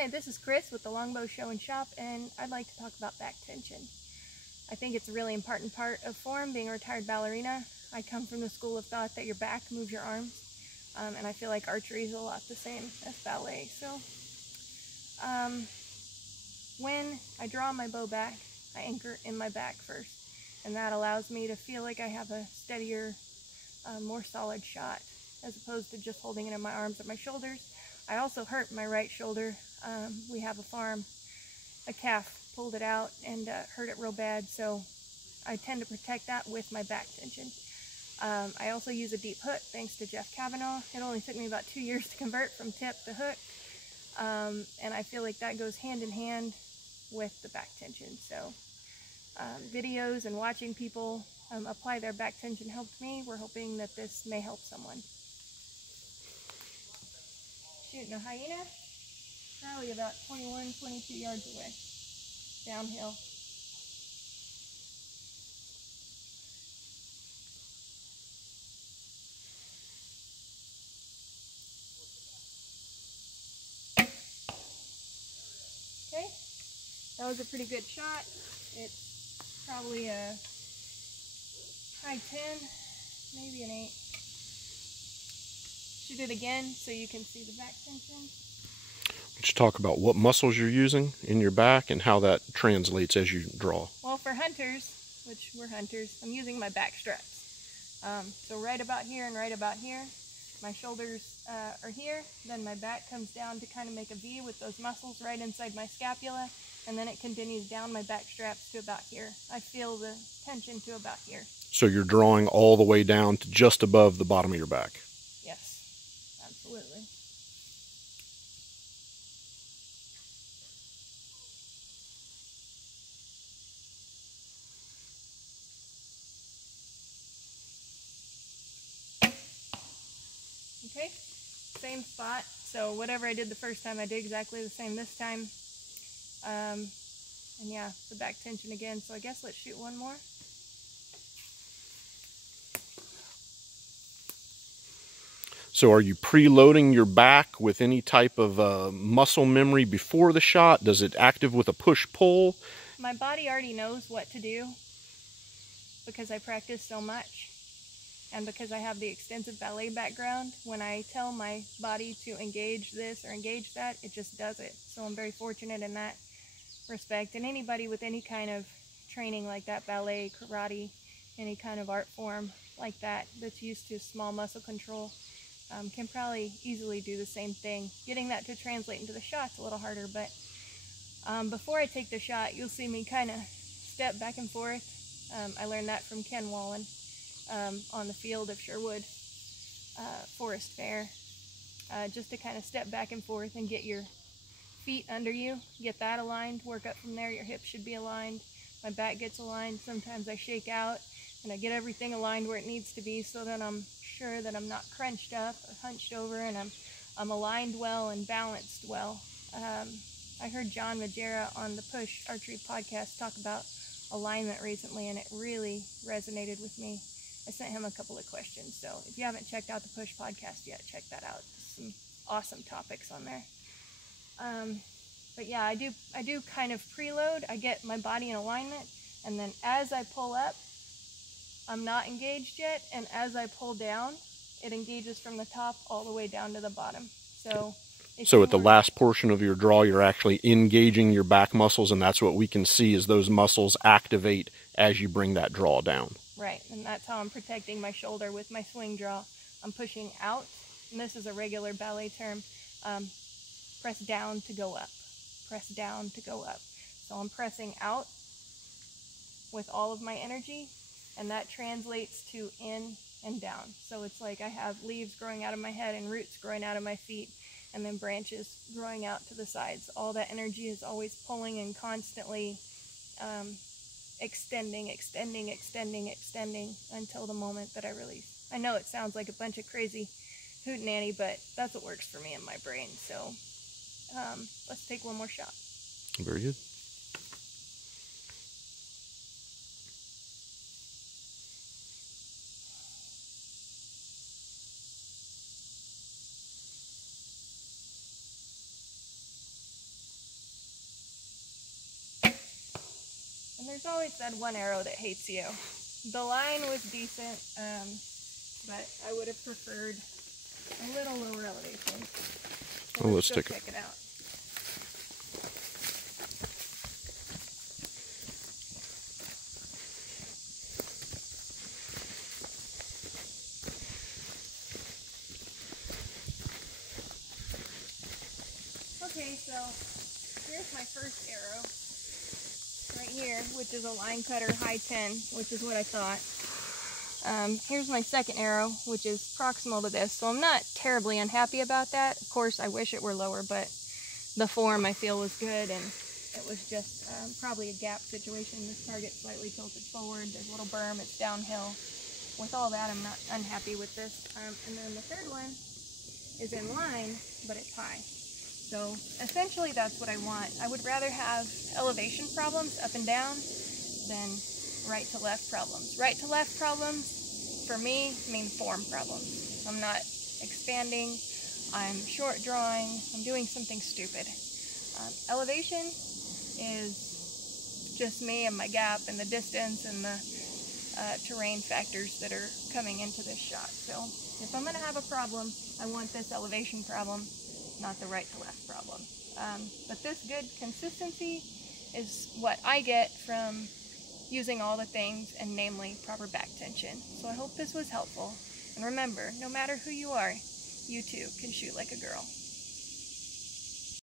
Hi, this is Chris with the Longbow Show and Shop, and I'd like to talk about back tension. I think it's a really important part of form, being a retired ballerina. I come from the school of thought that your back moves your arms, and I feel like archery is a lot the same as ballet. So when I draw my bow back, I anchor in my back first, and that allows me to feel like I have a steadier, more solid shot, as opposed to just holding it in my arms or my shoulders. I also hurt my right shoulder. We have a farm, a calf pulled it out and hurt it real bad, so I tend to protect that with my back tension. I also use a deep hook, thanks to Jeff Kavanaugh. It only took me about 2 years to convert from tip to hook, and I feel like that goes hand in hand with the back tension. So videos and watching people apply their back tension helped me. We're hoping that this may help someone. Shooting a hyena, probably about 21, 22 yards away, downhill. Okay, that was a pretty good shot. It's probably a high 10, maybe an 8. Shoot it again so you can see the back tension. Let's talk about what muscles you're using in your back and how that translates as you draw. Well, for hunters, which we're hunters, I'm using my back straps. So right about here and right about here. My shoulders are here, then my back comes down to kind of make a V with those muscles right inside my scapula, and then it continues down my back straps to about here. I feel the tension to about here. So you're drawing all the way down to just above the bottom of your back. Yes, absolutely. Okay, same spot. So whatever I did the first time, I did exactly the same this time. And yeah, the back tension again. So I guess let's shoot one more. So are you preloading your back with any type of muscle memory before the shot? Does it active with a push-pull? My body already knows what to do because I practice so much. And because I have the extensive ballet background, when I tell my body to engage this or engage that, it just does it. So I'm very fortunate in that respect. And anybody with any kind of training like that, ballet, karate, any kind of art form like that, that's used to small muscle control, can probably easily do the same thing. Getting that to translate into the shot's a little harder, but before I take the shot, you'll see me kind of step back and forth. I learned that from Ken Wallen. On the field of Sherwood Forest Fair, just to kind of step back and forth and get your feet under you, get that aligned, work up from there. Your hips should be aligned, my back gets aligned. Sometimes I shake out and I get everything aligned where it needs to be, so that I'm sure that I'm not crunched up or hunched over, and I'm aligned well and balanced well. I heard John Majera on the Push Archery podcast talk about alignment recently, and it really resonated with me. I sent him a couple of questions, so if you haven't checked out the Push podcast yet, check that out. Some awesome topics on there. But yeah, I do kind of preload. I get my body in alignment, and then as I pull up, I'm not engaged yet, and as I pull down, it engages from the top all the way down to the bottom. So at the last portion of your draw, you're actually engaging your back muscles, and that's what we can see is those muscles activate as you bring that draw down. Right, and that's how I'm protecting my shoulder with my swing draw. I'm pushing out, and this is a regular ballet term, press down to go up, press down to go up. So I'm pressing out with all of my energy, and that translates to in and down. So it's like I have leaves growing out of my head and roots growing out of my feet, and then branches growing out to the sides. All that energy is always pulling and constantly extending until the moment that I release. I know it sounds like a bunch of crazy hootenanny, but that's what works for me in my brain. So let's take one more shot. Very good. there's always that one arrow that hates you. The line was decent, but I would have preferred a little lower elevation. So well, let's go take check it out. Okay, so here's my first arrow right here, which is a line cutter high 10, which is what I thought. Here's my second arrow, which is proximal to this, so I'm not terribly unhappy about that. Of course, I wish it were lower, but the form I feel was good, and it was just probably a gap situation. This target's slightly tilted forward, there's a little berm, it's downhill. With all that, I'm not unhappy with this. And then the third one is in line, but it's high. So essentially that's what I want. I would rather have elevation problems up and down than right to left problems. Right to left problems for me mean form problems. I'm not expanding, I'm short drawing, I'm doing something stupid. Elevation is just me and my gap and the distance and the terrain factors that are coming into this shot. So if I'm going to have a problem, I want this elevation problem, not the right to left problem. But this good consistency is what I get from using all the things, and namely proper back tension. So I hope this was helpful. And remember, no matter who you are, you too can shoot like a girl.